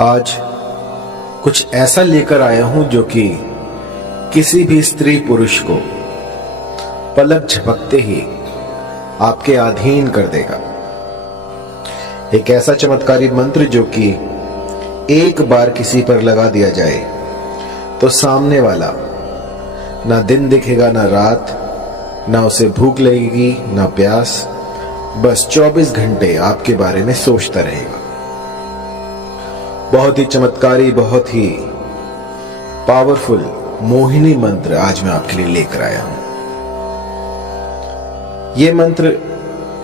आज कुछ ऐसा लेकर आया हूं जो कि किसी भी स्त्री पुरुष को पलक झपकते ही आपके अधीन कर देगा। एक ऐसा चमत्कारी मंत्र जो कि एक बार किसी पर लगा दिया जाए तो सामने वाला ना दिन दिखेगा ना रात, ना उसे भूख लगेगी ना प्यास, बस 24 घंटे आपके बारे में सोचता रहेगा। बहुत ही चमत्कारी, बहुत ही पावरफुल मोहिनी मंत्र आज मैं आपके लिए लेकर आया हूं। यह मंत्र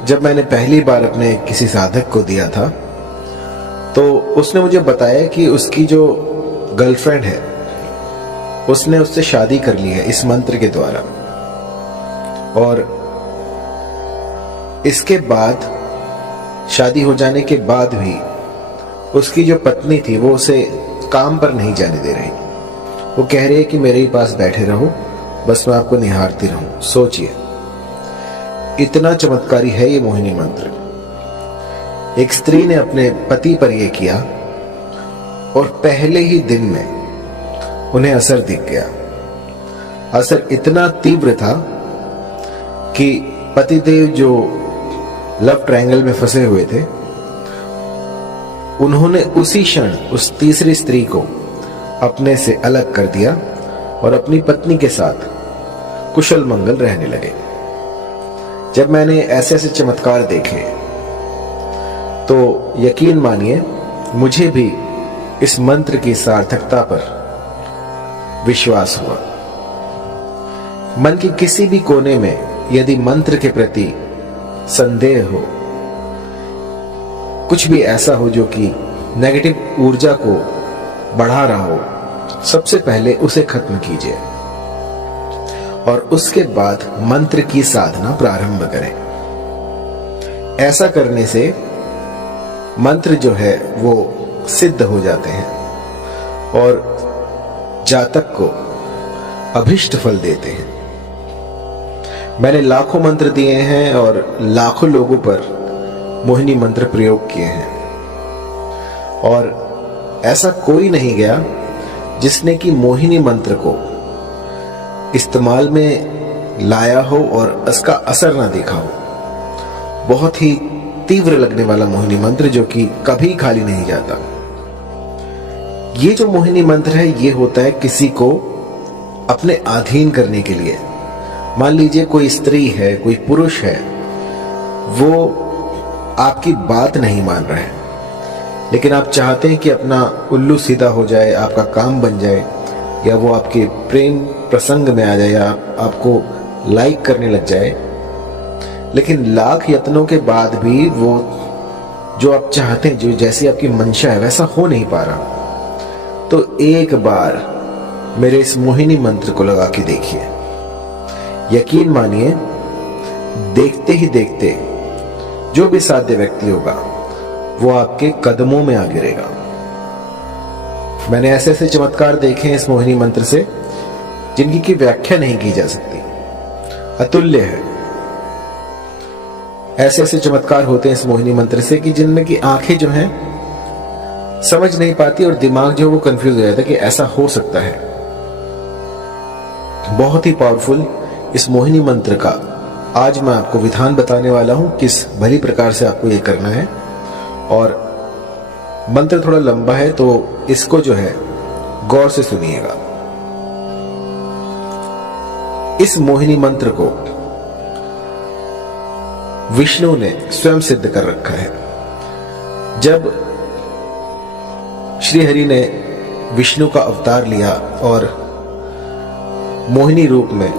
जब मैंने पहली बार अपने किसी साधक को दिया था तो उसने मुझे बताया कि उसकी जो गर्लफ्रेंड है उसने उससे शादी कर ली है इस मंत्र के द्वारा, और इसके बाद शादी हो जाने के बाद भी उसकी जो पत्नी थी वो उसे काम पर नहीं जाने दे रही। वो कह रही है कि मेरे ही पास बैठे रहो, बस मैं आपको निहारती रहूं। सोचिए, इतना चमत्कारी है ये मोहिनी मंत्र। एक स्त्री ने अपने पति पर यह किया और पहले ही दिन में उन्हें असर दिख गया। असर इतना तीव्र था कि पतिदेव जो लव ट्रायंगल में फंसे हुए थे, उन्होंने उसी क्षण उस तीसरी स्त्री को अपने से अलग कर दिया और अपनी पत्नी के साथ कुशल मंगल रहने लगे। जब मैंने ऐसे ऐसे चमत्कार देखे तो यकीन मानिए मुझे भी इस मंत्र की सार्थकता पर विश्वास हुआ। मन के किसी भी कोने में यदि मंत्र के प्रति संदेह हो, कुछ भी ऐसा हो जो कि नेगेटिव ऊर्जा को बढ़ा रहा हो, सबसे पहले उसे खत्म कीजिए और उसके बाद मंत्र की साधना प्रारंभ करें। ऐसा करने से मंत्र जो है वो सिद्ध हो जाते हैं और जातक को अभिष्ट फल देते हैं। मैंने लाखों मंत्र दिए हैं और लाखों लोगों पर मोहिनी मंत्र प्रयोग किए हैं और ऐसा कोई नहीं गया जिसने कि मोहिनी मंत्र को इस्तेमाल में लाया हो और उसका असर ना देखा हो। बहुत ही तीव्र लगने वाला मोहिनी मंत्र जो कि कभी खाली नहीं जाता। ये जो मोहिनी मंत्र है ये होता है किसी को अपने अधीन करने के लिए। मान लीजिए कोई स्त्री है, कोई पुरुष है, वो आपकी बात नहीं मान रहा है, लेकिन आप चाहते हैं कि अपना उल्लू सीधा हो जाए, आपका काम बन जाए, या वो आपके प्रेम प्रसंग में आ जाए, या आपको लाइक करने लग जाए, लेकिन लाख यत्नों के बाद भी वो जो आप चाहते हैं, जो जैसी आपकी मंशा है वैसा हो नहीं पा रहा, तो एक बार मेरे इस मोहिनी मंत्र को लगा के देखिए। यकीन मानिए, देखते ही देखते जो भी साध्य व्यक्ति होगा वो आपके कदमों में आ गिरेगा। मैंने ऐसे ऐसे चमत्कार देखे हैं इस मोहिनी मंत्र से जिनकी की व्याख्या नहीं की जा सकती, अतुल्य है। ऐसे ऐसे चमत्कार होते हैं इस मोहिनी मंत्र से कि जिनमें की आंखें जो हैं समझ नहीं पाती और दिमाग जो वो कंफ्यूज हो जाता है कि ऐसा हो सकता है। बहुत ही पावरफुल इस मोहिनी मंत्र का आज मैं आपको विधान बताने वाला हूं, किस भली प्रकार से आपको ये करना है। और मंत्र थोड़ा लंबा है तो इसको जो है गौर से सुनिएगा। इस मोहिनी मंत्र को विष्णु ने स्वयं सिद्ध कर रखा है। जब श्री हरि ने विष्णु का अवतार लिया और मोहिनी रूप में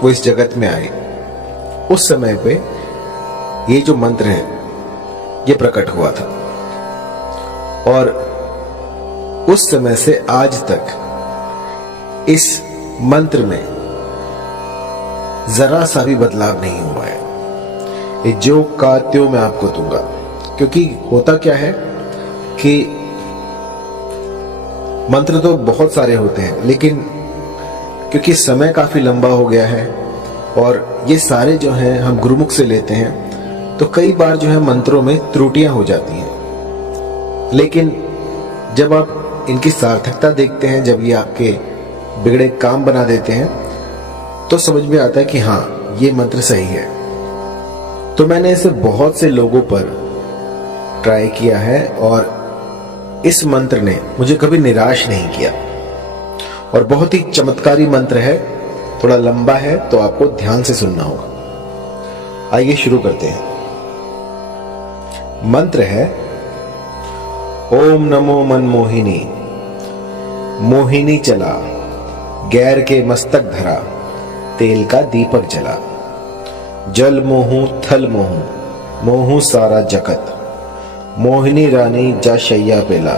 वो इस जगत में आए, उस समय पे ये जो मंत्र है ये प्रकट हुआ था और उस समय से आज तक इस मंत्र में जरा सा भी बदलाव नहीं हुआ है। ये जो का त्यों मैं आपको दूंगा, क्योंकि होता क्या है कि मंत्र तो बहुत सारे होते हैं, लेकिन क्योंकि समय काफी लंबा हो गया है और ये सारे जो हैं हम गुरुमुख से लेते हैं, तो कई बार जो है मंत्रों में त्रुटियां हो जाती हैं। लेकिन जब आप इनकी सार्थकता देखते हैं, जब ये आपके बिगड़े काम बना देते हैं, तो समझ में आता है कि हाँ, ये मंत्र सही है। तो मैंने इसे बहुत से लोगों पर ट्राई किया है और इस मंत्र ने मुझे कभी निराश नहीं किया और बहुत ही चमत्कारी मंत्र है। थोड़ा लंबा है तो आपको ध्यान से सुनना होगा। आइए शुरू करते हैं। मंत्र है ओम नमो मनमोहिनी, मोहिनी चला, गैर के मस्तक धरा, तेल का दीपक जला, जल मोहू थल मोहू, मोहू सारा जगत, मोहिनी रानी जा शैया पेला,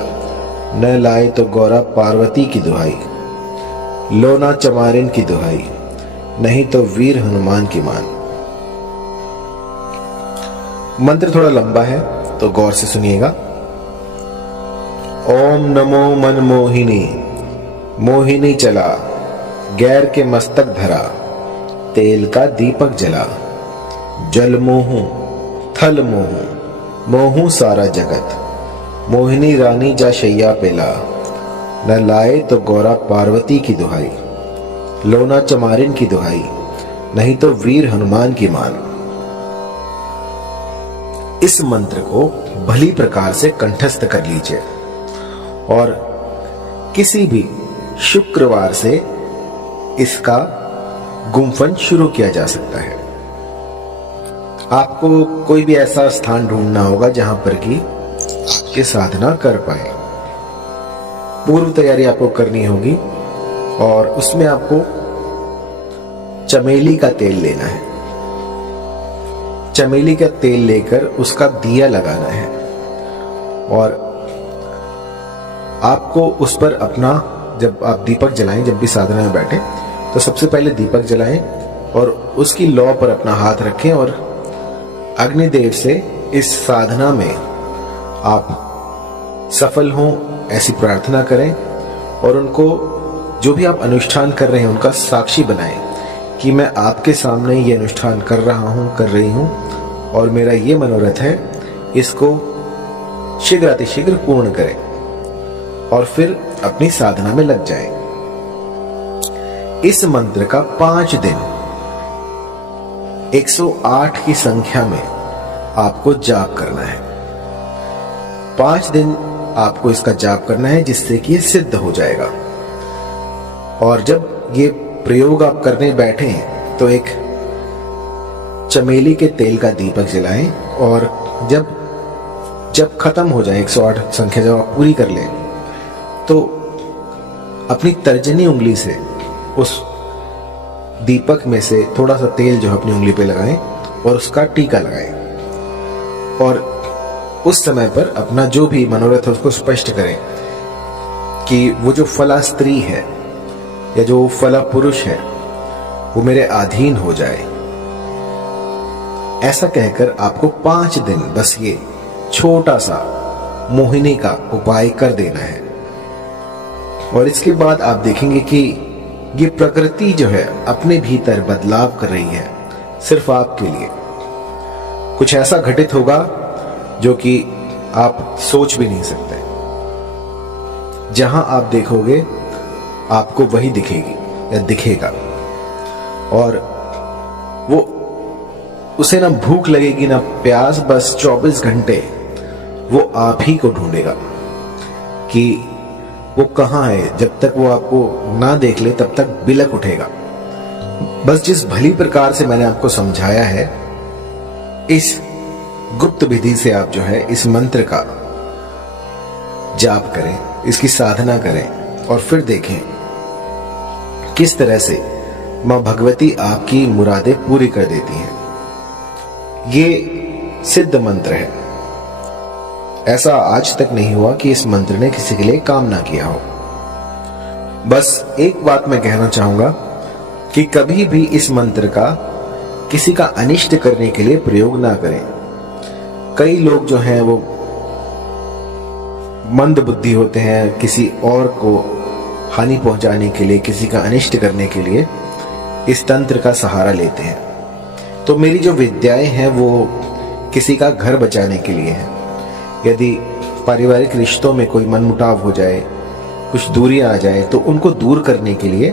न लाए तो गौरा पार्वती की दुहाई, लोना चमारिन की दुहाई, नहीं तो वीर हनुमान की मान। मंत्र थोड़ा लंबा है तो गौर से सुनिएगा। ओम नमो मनमोहिनी, मोहिनी चला, गैर के मस्तक धरा, तेल का दीपक जला, जल मोहू थल मोहू, मोहू सारा जगत, मोहिनी रानी जा शैया पेला, न लाए तो गौरा पार्वती की दुहाई, लोना चमारिन की दुहाई, नहीं तो वीर हनुमान की मान। इस मंत्र को भली प्रकार से कंठस्थ कर लीजिए और किसी भी शुक्रवार से इसका गुम्फन शुरू किया जा सकता है। आपको कोई भी ऐसा स्थान ढूंढना होगा जहां पर कि आपकी साधना कर पाए। पूर्व तैयारी आपको करनी होगी और उसमें आपको चमेली का तेल लेना है। चमेली का तेल लेकर उसका दिया लगाना है और आपको उस पर अपना, जब आप दीपक जलाएं, जब भी साधना में बैठे तो सबसे पहले दीपक जलाएं और उसकी लौ पर अपना हाथ रखें और अग्निदेव से इस साधना में आप सफल हों ऐसी प्रार्थना करें और उनको, जो भी आप अनुष्ठान कर रहे हैं, उनका साक्षी बनाएं कि मैं आपके सामने ये अनुष्ठान कर रहा हूं, कर रही हूं और मेरा ये मनोरथ है, इसको शीघ्रातिशीघ्र पूर्ण करें और फिर अपनी साधना में लग जाएं। इस मंत्र का 5 दिन 108 की संख्या में आपको जाप करना है। 5 दिन आपको इसका जाप करना है जिससे कि ये सिद्ध हो जाएगा। और जब ये प्रयोग आप करने बैठे हैं तो एक चमेली के तेल का दीपक जलाएं और जब खत्म हो जाए 108 संख्या जब आप पूरी कर लें तो अपनी तर्जनी उंगली से उस दीपक में से थोड़ा सा तेल जो अपनी उंगली पे लगाएं और उसका टीका लगाएं और उस समय पर अपना जो भी मनोरथ है उसको स्पष्ट करें कि वो जो फला स्त्री है या जो फला पुरुष है वो मेरे अधीन हो जाए। ऐसा कहकर आपको 5 दिन बस ये छोटा सा मोहिनी का उपाय कर देना है और इसके बाद आप देखेंगे कि ये प्रकृति जो है अपने भीतर बदलाव कर रही है सिर्फ आपके लिए। कुछ ऐसा घटित होगा जो कि आप सोच भी नहीं सकते। जहां आप देखोगे आपको वही दिखेगी या दिखेगा और वो उसे ना भूख लगेगी ना प्यास, बस 24 घंटे वो आप ही को ढूंढेगा कि वो कहां है। जब तक वो आपको ना देख ले तब तक बिलक उठेगा। बस जिस भली प्रकार से मैंने आपको समझाया है, इस गुप्त विधि से आप जो है इस मंत्र का जाप करें, इसकी साधना करें और फिर देखें किस तरह से मां भगवती आपकी मुरादें पूरी कर देती हैं। ये सिद्ध मंत्र है। ऐसा आज तक नहीं हुआ कि इस मंत्र ने किसी के लिए काम ना किया हो। बस एक बात मैं कहना चाहूंगा कि कभी भी इस मंत्र का किसी का अनिष्ट करने के लिए प्रयोग ना करें। कई लोग जो हैं वो मंद बुद्धि होते हैं, किसी और को हानि पहुंचाने के लिए, किसी का अनिष्ट करने के लिए इस तंत्र का सहारा लेते हैं। तो मेरी जो विद्याएं हैं वो किसी का घर बचाने के लिए हैं। यदि पारिवारिक रिश्तों में कोई मनमुटाव हो जाए, कुछ दूरियां आ जाए, तो उनको दूर करने के लिए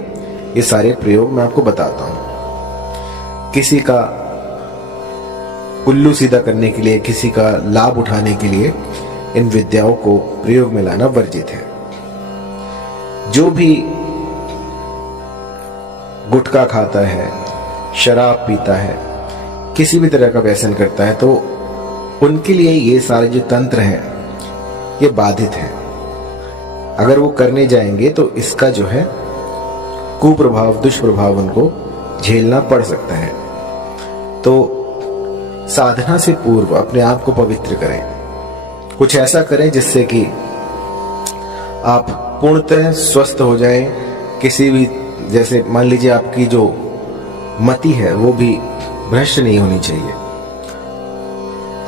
ये सारे प्रयोग मैं आपको बताता हूं। किसी का उल्लू सीधा करने के लिए, किसी का लाभ उठाने के लिए इन विद्याओं को प्रयोग में लाना वर्जित है। जो भी गुटखा खाता है, शराब पीता है, किसी भी तरह का व्यसन करता है, तो उनके लिए ये सारे जो तंत्र हैं ये बाधित है। अगर वो करने जाएंगे तो इसका जो है कुप्रभाव, दुष्प्रभाव उनको झेलना पड़ सकता है। तो साधना से पूर्व अपने आप को पवित्र करें, कुछ ऐसा करें जिससे कि आप पूर्णतः स्वस्थ हो जाएं। किसी भी, जैसे मान लीजिए आपकी जो मति है वो भी भ्रष्ट नहीं होनी चाहिए।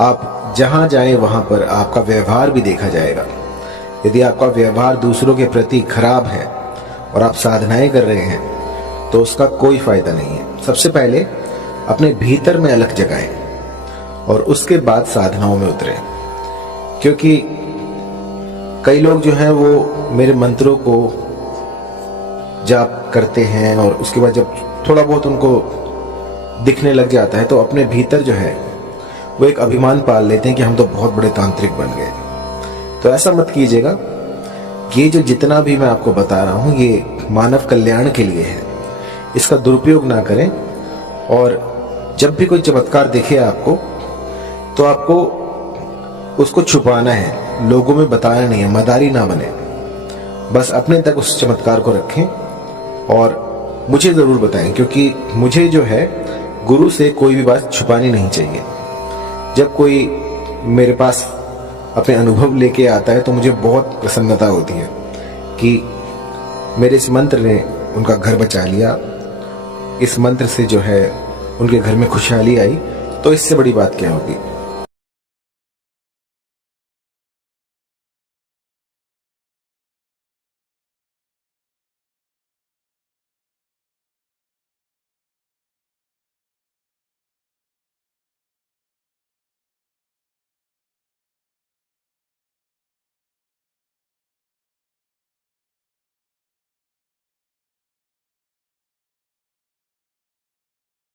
आप जहां जाएं वहां पर आपका व्यवहार भी देखा जाएगा। यदि आपका व्यवहार दूसरों के प्रति खराब है और आप साधनाएं कर रहे हैं तो उसका कोई फायदा नहीं है। सबसे पहले अपने भीतर में अलग जगाएं और उसके बाद साधनाओं में उतरें। क्योंकि कई लोग जो हैं वो मेरे मंत्रों को जाप करते हैं और उसके बाद जब थोड़ा बहुत उनको दिखने लग जाता है तो अपने भीतर जो है वो एक अभिमान पाल लेते हैं कि हम तो बहुत बड़े तांत्रिक बन गए। तो ऐसा मत कीजिएगा। ये जो जितना भी मैं आपको बता रहा हूं ये मानव कल्याण के लिए है, इसका दुरुपयोग ना करें। और जब भी कोई चमत्कार दिखे आपको तो आपको उसको छुपाना है, लोगों में बताना नहीं है, मदारी ना बने। बस अपने तक उस चमत्कार को रखें और मुझे जरूर बताएं, क्योंकि मुझे जो है गुरु से कोई भी बात छुपानी नहीं चाहिए। जब कोई मेरे पास अपने अनुभव लेके आता है तो मुझे बहुत प्रसन्नता होती है कि मेरे इस मंत्र ने उनका घर बचा लिया, इस मंत्र से जो है उनके घर में खुशहाली आई। तो इससे बड़ी बात क्या होगी।